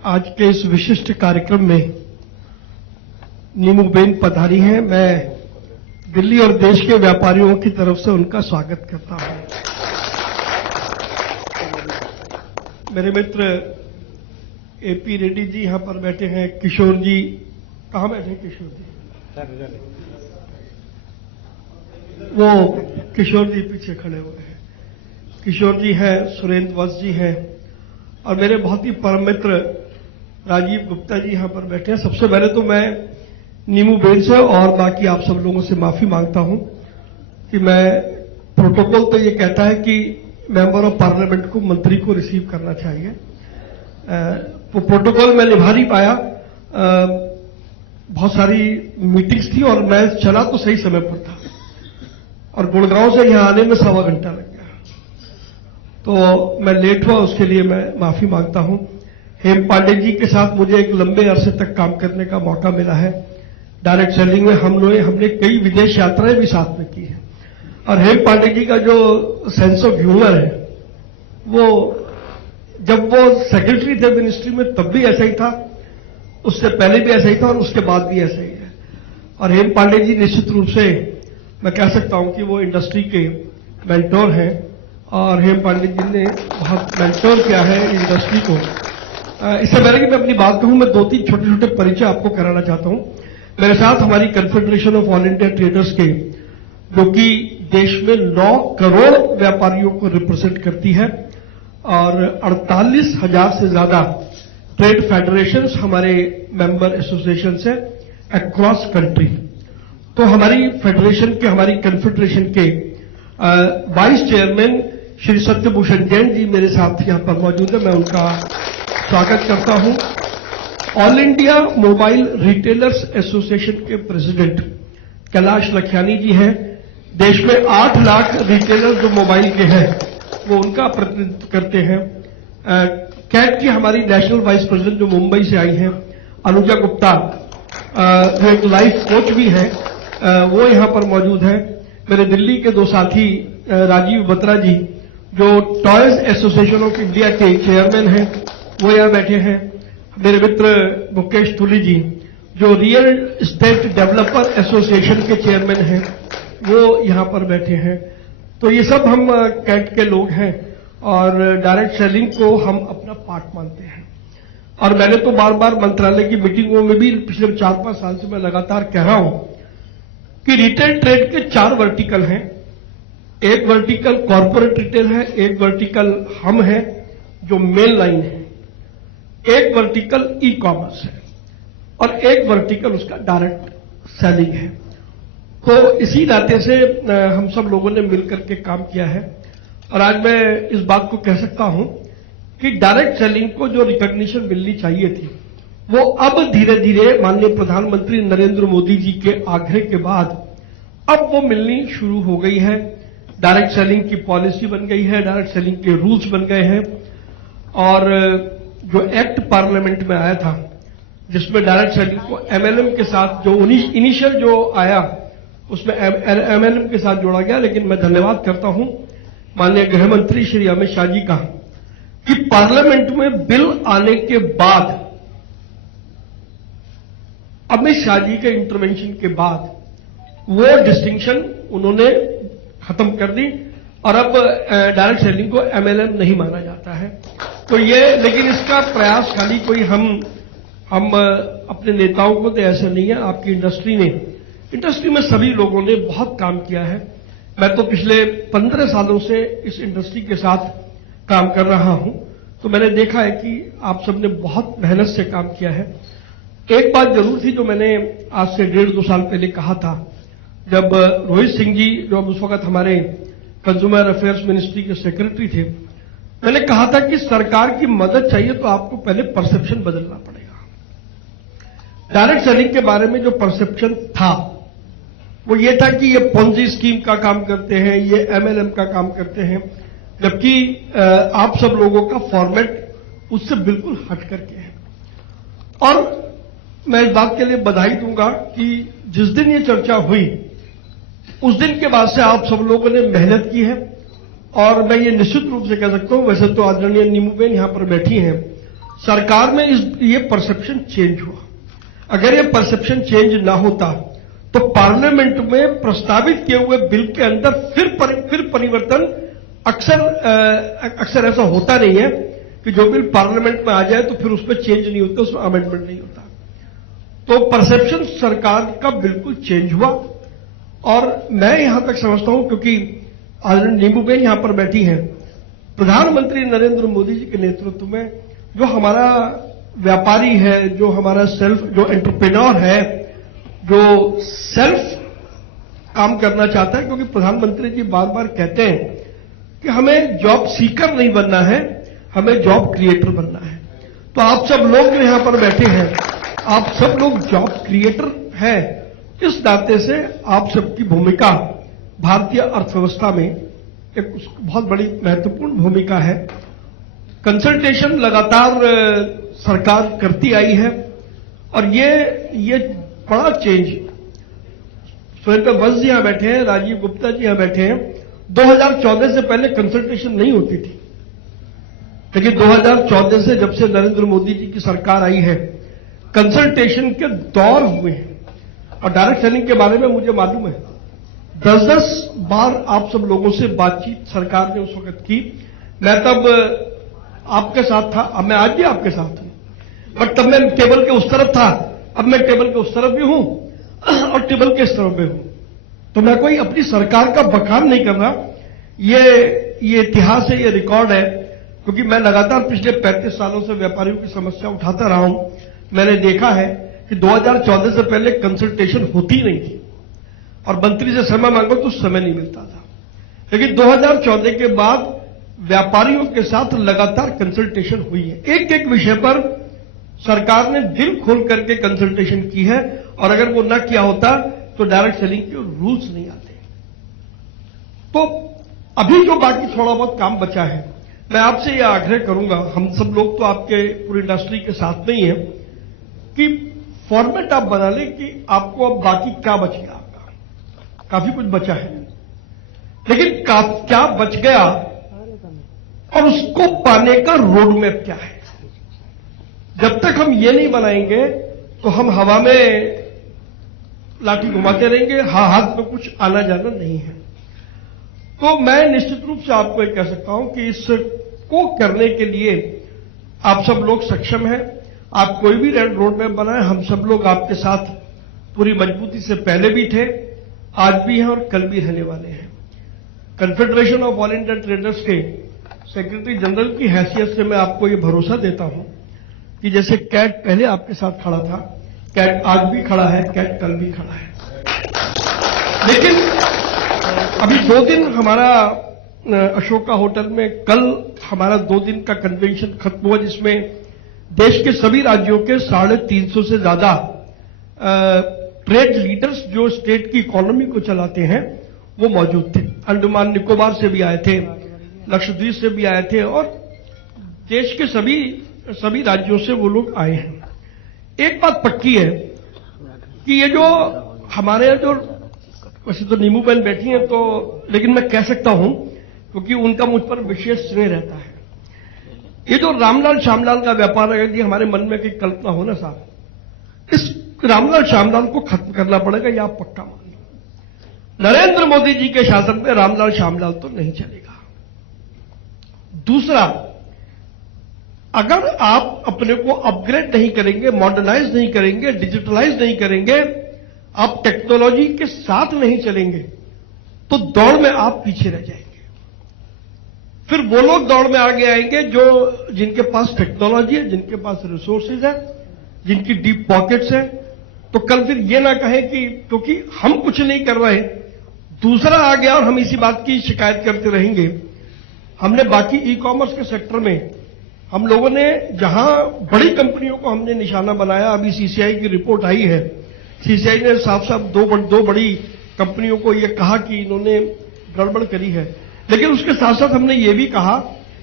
आज के इस विशिष्ट कार्यक्रम में नीमूबेन पधारी हैं। मैं दिल्ली और देश के व्यापारियों की तरफ से उनका स्वागत करता हूं। मेरे मित्र एपी रेड्डी जी यहां पर बैठे हैं। किशोर जी कहां बैठे हैं? किशोर जी वो किशोर जी पीछे खड़े हुए हैं। किशोर जी हैं, सुरेंद्र वत्स जी हैं और मेरे बहुत ही परम मित्र राजीव गुप्ता जी यहां पर बैठे हैं। सबसे पहले तो मैं नीमूबेन से और बाकी आप सब लोगों से माफी मांगता हूं कि मैं प्रोटोकॉल तो ये कहता है कि मेंबर ऑफ पार्लियामेंट को मंत्री को रिसीव करना चाहिए। तो प्रोटोकॉल मैं निभा नहीं पाया। बहुत सारी मीटिंग्स थी और मैं चला तो सही समय पर था और गुड़गांव से यहां आने में 1.25 घंटा लग गया, तो मैं लेट हुआ। उसके लिए मैं माफी मांगता हूं। हेम पांडे जी के साथ मुझे एक लंबे अरसे तक काम करने का मौका मिला है। डायरेक्ट सेलिंग में हमने कई विदेश यात्राएं भी साथ में की हैं और हेम पांडे जी का जो सेंस ऑफ ह्यूमर है वो जब वो सेक्रेटरी थे मिनिस्ट्री में तब भी ऐसा ही था, उससे पहले भी ऐसा ही था और उसके बाद भी ऐसा ही है। और हेम पांडे जी निश्चित रूप से मैं कह सकता हूं कि वो इंडस्ट्री के मेंटोर हैं और हेम पांडे जी ने बहुत मेंटोर किया है इंडस्ट्री को। इससे पहले कि मैं अपनी बात कहूं, मैं 2-3 छोटे-छोटे परिचय आपको कराना चाहता हूं। मेरे साथ हमारी confederation of all India traders के, जो कि देश में 9 करोड़ व्यापारियों को रिप्रेजेंट करती है और 48,000 से ज्यादा ट्रेड फेडरेशंस हमारे मेंबर एसोसिएशन से अक्रॉस कंट्री। तो हमारी फेडरेशन के, हमारी कन्फेडरेशन के वाइस चेयरमैन श्री सत्यभूषण जैन जी मेरे साथ यहां पर मौजूद है। मैं उनका स्वागत करता हूं। All India mobile retailers association के प्रेसिडेंट कैलाश लखियानी जी हैं। देश में 8 लाख रिटेलर जो मोबाइल के हैं वो उनका प्रतिनिधित्व करते हैं। कैट की हमारी नेशनल वाइस प्रेसिडेंट जो मुंबई से आई हैं अनुजा गुप्ता, जो एक लाइफ कोच भी है, वो यहां पर मौजूद है। मेरे दिल्ली के 2 साथी राजीव बत्रा जी जो टॉयज एसोसिएशन ऑफ इंडिया के चेयरमैन हैं, वो यहां बैठे हैं। मेरे मित्र मुकेश तुली जी जो रियल एस्टेट डेवलपर एसोसिएशन के चेयरमैन हैं, वो यहां पर बैठे हैं। तो ये सब हम कैट के लोग हैं और डायरेक्ट सेलिंग को हम अपना पार्ट मानते हैं। और मैंने तो बार बार मंत्रालय की मीटिंगों में भी पिछले 4-5 साल से मैं लगातार कह रहा हूं कि रिटेल ट्रेड के 4 वर्टिकल हैं। एक वर्टिकल कॉर्पोरेट रिटेल है, एक वर्टिकल हम है जो मेन लाइन है, एक वर्टिकल ई कॉमर्स है और एक वर्टिकल उसका डायरेक्ट सेलिंग है। तो इसी नाते से हम सब लोगों ने मिलकर के काम किया है और आज मैं इस बात को कह सकता हूं कि डायरेक्ट सेलिंग को जो रिकॉग्निशन मिलनी चाहिए थी वो अब धीरे धीरे माननीय प्रधानमंत्री नरेंद्र मोदी जी के आग्रह के बाद अब वो मिलनी शुरू हो गई है। डायरेक्ट सेलिंग की पॉलिसी बन गई है, डायरेक्ट सेलिंग के रूल्स बन गए हैं और जो एक्ट पार्लियामेंट में आया था जिसमें डायरेक्ट सेलिंग को एमएलएम के साथ जो इनिशियल जो आया उसमें एमएलएम के साथ जोड़ा गया। लेकिन मैं धन्यवाद करता हूं माननीय गृह मंत्री श्री अमित शाह जी का कि पार्लियामेंट में बिल आने के बाद, अमित शाह जी के इंटरवेंशन के बाद वो डिस्टिंक्शन उन्होंने खत्म कर दी और अब डायरेक्ट सेलिंग को एमएलएम नहीं माना जाता है। तो ये, लेकिन इसका प्रयास खाली कोई हम अपने नेताओं को तो ऐसा नहीं है, आपकी इंडस्ट्री में सभी लोगों ने बहुत काम किया है। मैं तो पिछले 15 सालों से इस इंडस्ट्री के साथ काम कर रहा हूं, तो मैंने देखा है कि आप सबने बहुत मेहनत से काम किया है। एक बात जरूर थी जो मैंने आज से 1.5-2 साल पहले कहा था, जब रोहित सिंह जी जो अब उस वक्त हमारे कंज्यूमर अफेयर्स मिनिस्ट्री के सेक्रेटरी थे, मैंने कहा था कि सरकार की मदद चाहिए तो आपको पहले परसेप्शन बदलना पड़ेगा। डायरेक्ट सेलिंग के बारे में जो परसेप्शन था वो ये था कि ये पोंजी स्कीम का काम करते हैं, ये एमएलएम का काम करते हैं, जबकि आप सब लोगों का फॉर्मेट उससे बिल्कुल हट करके है। और मैं इस बात के लिए बधाई दूंगा कि जिस दिन ये चर्चा हुई उस दिन के बाद से आप सब लोगों ने मेहनत की है और मैं ये निश्चित रूप से कह सकता हूं, वैसे तो आदरणीय नीमूबेन यहां पर बैठी हैं, सरकार में ये परसेप्शन चेंज हुआ। अगर ये परसेप्शन चेंज ना होता तो पार्लियामेंट में प्रस्तावित किए हुए बिल के अंदर फिर परिवर्तन अक्सर ऐसा होता नहीं है कि जो बिल पार्लियामेंट में आ जाए तो फिर उसमें चेंज नहीं होता, उसमें अमेंडमेंट नहीं होता। तो परसेप्शन सरकार का बिल्कुल चेंज हुआ और मैं यहां तक समझता हूं, क्योंकि आदरणीय नींबूबेन यहां पर बैठी हैं, प्रधानमंत्री नरेंद्र मोदी जी के नेतृत्व में जो हमारा व्यापारी है, जो हमारा जो एंटरप्रेन्योर है, जो सेल्फ काम करना चाहता है, क्योंकि प्रधानमंत्री जी बार बार कहते हैं कि हमें जॉब सीकर नहीं बनना है, हमें जॉब क्रिएटर बनना है। तो आप सब लोग जो यहां पर बैठे हैं, आप सब लोग जॉब क्रिएटर हैं। इस नाते से आप सबकी भूमिका भारतीय अर्थव्यवस्था में एक बहुत बड़ी महत्वपूर्ण भूमिका है। कंसल्टेशन लगातार सरकार करती आई है और ये बड़ा चेंज, सुरेंद्र वंश जी यहां बैठे हैं, राजीव गुप्ता जी यहां बैठे हैं, 2014 से पहले कंसल्टेशन नहीं होती थी, लेकिन 2014 से जब से नरेंद्र मोदी जी की सरकार आई है, कंसल्टेशन के दौर हुए हैं। और डायरेक्ट सेलिंग के बारे में मुझे मालूम है 10-10 बार आप सब लोगों से बातचीत सरकार ने उस वक्त की। मैं तब आपके साथ था, अब मैं आज भी आपके साथ हूं, बट तब मैं टेबल के उस तरफ था, अब मैं टेबल के उस तरफ भी हूं और टेबल के इस तरफ भी हूं। तो मैं कोई अपनी सरकार का बखान नहीं कर रहा, ये इतिहास है, ये रिकॉर्ड है, क्योंकि मैं लगातार पिछले 35 सालों से व्यापारियों की समस्या उठाता रहा हूं। मैंने देखा है कि 2014 से पहले कंसल्टेशन होती नहीं थी और मंत्री से समय मांगो तो समय नहीं मिलता था, लेकिन 2014 के बाद व्यापारियों के साथ लगातार कंसल्टेशन हुई है। एक एक विषय पर सरकार ने दिल खोल करके कंसल्टेशन की है और अगर वो न किया होता तो डायरेक्ट सेलिंग के रूल्स नहीं आते। तो अभी जो बाकी थोड़ा बहुत काम बचा है, मैं आपसे यह आग्रह करूंगा, हम सब लोग तो आपके पूरी इंडस्ट्री के साथ नहीं है, कि फॉर्मेट आप बना लें कि आपको अब बाकी क्या बच गया। आपका काफी कुछ बचा है, लेकिन क्या बच गया और उसको पाने का रोड मैप क्या है। जब तक हम ये नहीं बनाएंगे तो हम हवा में लाठी घुमाते रहेंगे, हाथ में कुछ आना जाना नहीं है। तो मैं निश्चित रूप से आपको ये कह सकता हूं कि इसको करने के लिए आप सब लोग सक्षम हैं। आप कोई भी रोड मैप बनाएं, हम सब लोग आपके साथ पूरी मजबूती से पहले भी थे, आज भी हैं और कल भी रहने वाले हैं। Confederation of all India traders के सेक्रेटरी जनरल की हैसियत से मैं आपको ये भरोसा देता हूं कि जैसे कैट पहले आपके साथ खड़ा था, कैट आज भी खड़ा है, कैट कल भी खड़ा है। लेकिन अभी 2 दिन हमारा अशोका होटल में, कल हमारा 2 दिन का कन्वेंशन खत्म हुआ, जिसमें देश के सभी राज्यों के 350 से ज्यादा ट्रेड लीडर्स जो स्टेट की इकोनॉमी को चलाते हैं वो मौजूद थे। अंडमान निकोबार से भी आए थे, लक्षद्वीप से भी आए थे और देश के सभी राज्यों से वो लोग आए हैं। एक बात पक्की है कि ये जो हमारे वैसे तो नींबूबेन बैठी हैं तो, लेकिन मैं कह सकता हूं क्योंकि उनका मुझ पर विशेष स्नेह रहता है, ये जो रामलाल श्यामलाल का व्यापार है, यदि हमारे मन में कोई कल्पना हो ना साहब, इस रामलाल श्यामलाल को खत्म करना पड़ेगा, यह आप पक्का मान लो। नरेंद्र मोदी जी के शासन में रामलाल श्यामलाल तो नहीं चलेगा। दूसरा, अगर आप अपने को अपग्रेड नहीं करेंगे, मॉडर्नाइज नहीं करेंगे, डिजिटलाइज नहीं करेंगे, आप टेक्नोलॉजी के साथ नहीं चलेंगे तो दौड़ में आप पीछे रह जाएंगे। फिर वो लोग दौड़ में आगे आएंगे जिनके पास टेक्नोलॉजी है, जिनके पास रिसोर्सेज है, जिनकी डीप पॉकेट्स है। तो कल फिर ये ना कहें कि क्योंकि हम कुछ नहीं कर रहे, दूसरा आ गया और हम इसी बात की शिकायत करते रहेंगे। हमने बाकी ई कॉमर्स के सेक्टर में हम लोगों ने जहां बड़ी कंपनियों को हमने निशाना बनाया, अभी सीसीआई की रिपोर्ट आई है, सीसीआई ने साफ साफ दो बड़ी कंपनियों को यह कहा कि इन्होंने गड़बड़ करी है, लेकिन उसके साथ साथ हमने ये भी कहा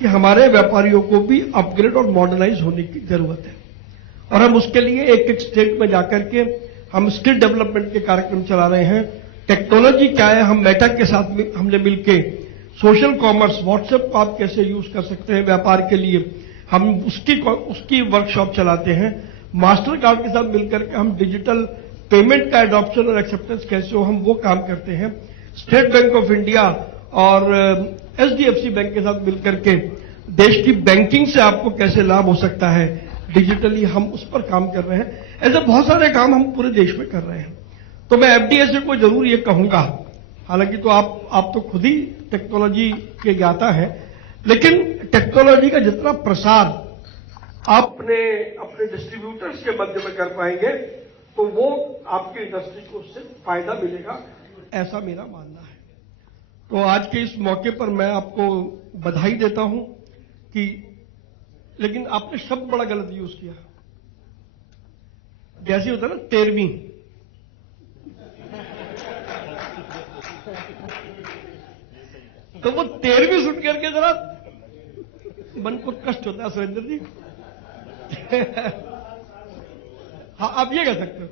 कि हमारे व्यापारियों को भी अपग्रेड और मॉडर्नाइज होने की जरूरत है और हम उसके लिए एक एक स्टेट में जाकर के हम स्किल डेवलपमेंट के कार्यक्रम चला रहे हैं। टेक्नोलॉजी क्या है, हम मेटा के साथ हमने मिलकर सोशल कॉमर्स, व्हाट्सएप को आप कैसे यूज कर सकते हैं व्यापार के लिए, हम उसकी वर्कशॉप चलाते हैं। मास्टर कार्ड के साथ मिलकर के हम डिजिटल पेमेंट का एडॉप्शन और एक्सेप्टेंस कैसे हो, हम वो काम करते हैं। स्टेट बैंक ऑफ इंडिया और एचडीएफसी बैंक के साथ मिलकर के देश की बैंकिंग से आपको कैसे लाभ हो सकता है डिजिटली, हम उस पर काम कर रहे हैं। ऐसे बहुत सारे काम हम पूरे देश में कर रहे हैं। तो मैं एफडीएसए को जरूर ये कहूंगा, हालांकि तो आप तो खुद ही टेक्नोलॉजी के ज्ञाता हैं, लेकिन टेक्नोलॉजी का जितना प्रसार आप अपने डिस्ट्रीब्यूटर्स के मध्य में कर पाएंगे तो वो आपकी इंडस्ट्री को उससे फायदा मिलेगा, ऐसा मेरा मानना है। तो आज के इस मौके पर मैं आपको बधाई देता हूं कि, लेकिन आपने शब्द बड़ा गलत यूज किया। जैसे होता है ना 13वीं, तो वो 13वीं सुन करके जरा मन को कष्ट होता है सुरेंद्र जी। हाँ, आप ये कह सकते हो।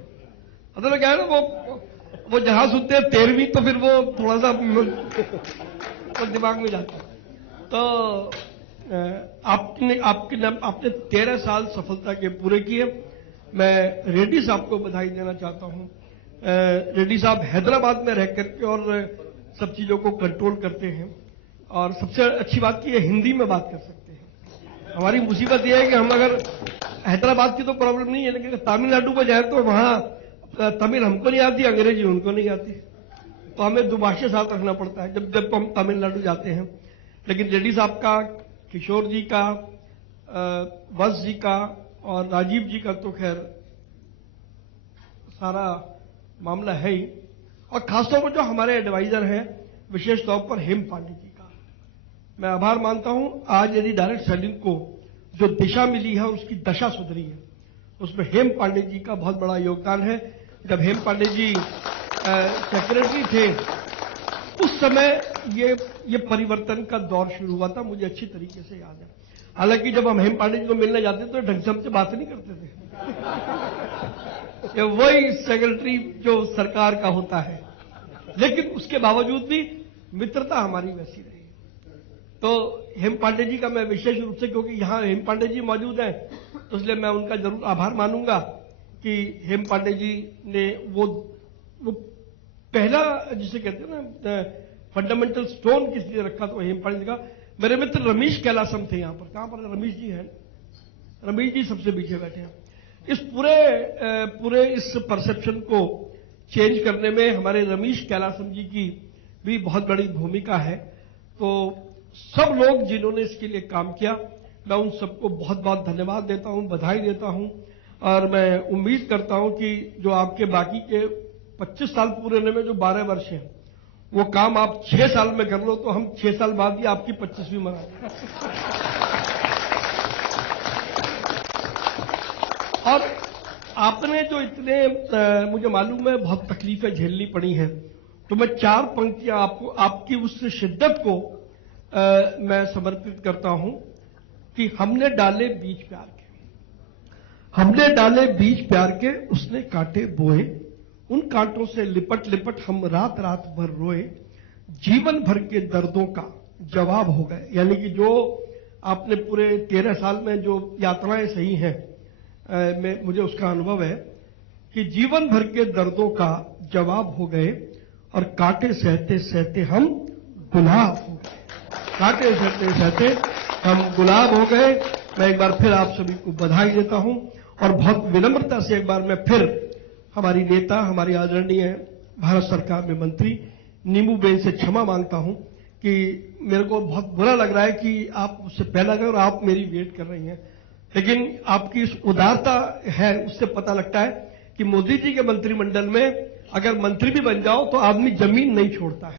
मतलब क्या है ना, वो जहां सुनते हैं 13वीं तो फिर वो थोड़ा सा तो दिमाग में जाता है। तो आपने 13 साल सफलता के पूरे किए। मैं रेड्डी साहब को बधाई देना चाहता हूं। रेड्डी साहब हैदराबाद में रह करके और सब चीजों को कंट्रोल करते हैं, और सबसे अच्छी बात की हिंदी में बात कर सकते हैं। हमारी मुसीबत यह है कि हम अगर हैदराबाद की तो प्रॉब्लम नहीं है, लेकिन तमिलनाडु को जाए तो वहां तमिल हमको नहीं आती, अंग्रेजी उनको नहीं आती, तो हमें दुभाषी साथ रखना पड़ता है जब हम तमिलनाडु जाते हैं। लेकिन रेड्डी साहब का, किशोर जी का, वत्स जी का और राजीव जी का तो खैर सारा मामला है ही, और खासतौर पर जो हमारे एडवाइजर हैं, विशेष तौर पर हेम पांडे जी का मैं आभार मानता हूं। आज यदि डायरेक्ट सेलिंग को जो दिशा मिली है, उसकी दशा सुधरी है, उसमें हेम पांडे जी का बहुत बड़ा योगदान है। जब हेम पांडे जी सेक्रेटरी थे, उस समय ये परिवर्तन का दौर शुरू हुआ था, मुझे अच्छी तरीके से याद है। हालांकि जब हम हेम पांडे जी को मिलने जाते तो ढंग से हमसे बात नहीं करते थे। कि वही सेक्रेटरी जो सरकार का होता है, लेकिन उसके बावजूद भी मित्रता हमारी वैसी रही। तो हेम पांडे जी का मैं विशेष रूप से, क्योंकि यहां हेम पांडे जी मौजूद हैं, तो इसलिए मैं उनका जरूर आभार मानूंगा कि हेम पांडे जी ने वो पहला, जिसे कहते हैं ना, फंडामेंटल स्टोन किस लिए रखा, तो हेम पांडे जी का। मेरे मित्र रमेश कैलासम थे यहां पर। कहां पर रमेश जी हैं? रमेश जी सबसे पीछे बैठे हैं। इस पूरे इस परसेप्शन को चेंज करने में हमारे रमेश कैलासम जी की भी बहुत बड़ी भूमिका है। तो सब लोग जिन्होंने इसके लिए काम किया, मैं उन सबको बहुत बहुत धन्यवाद देता हूं, बधाई देता हूं, और मैं उम्मीद करता हूं कि जो आपके बाकी के 25 साल पूरे होने में जो 12 वर्ष हैं, वो काम आप 6 साल में कर लो, तो हम 6 साल बाद ही आपकी 25वीं मनाएंगे। और आपने जो इतने, मुझे मालूम है बहुत तकलीफें झेलनी पड़ी हैं, तो मैं 4 पंक्तियां आपको, आपकी उस शिद्दत को मैं समर्पित करता हूं कि हमने डाले बीज प्यार के, हमने डाले बीज प्यार के, उसने कांटे बोए, उन कांटों से लिपट लिपट हम रात रात भर रोए, जीवन भर के दर्दों का जवाब हो गए। यानी कि जो आपने पूरे 13 साल में जो यात्राएं सही हैं, मुझे उसका अनुभव है कि जीवन भर के दर्दों का जवाब हो गए, और कांटे सहते सहते हम गुलाब हो गए, कांटे सहते सहते हम गुलाब हो गए। मैं एक बार फिर आप सभी को बधाई देता हूं, और बहुत विनम्रता से एक बार मैं फिर हमारी नेता, हमारी आदरणीय भारत सरकार में मंत्री नीमू बेन से क्षमा मांगता हूं कि मेरे को बहुत बुरा लग रहा है कि आप उससे पहले गए और आप मेरी वेट कर रही हैं, लेकिन आपकी इस उदारता है, उससे पता लगता है कि मोदी जी के मंत्रिमंडल में अगर मंत्री भी बन जाओ तो आदमी जमीन नहीं छोड़ता है।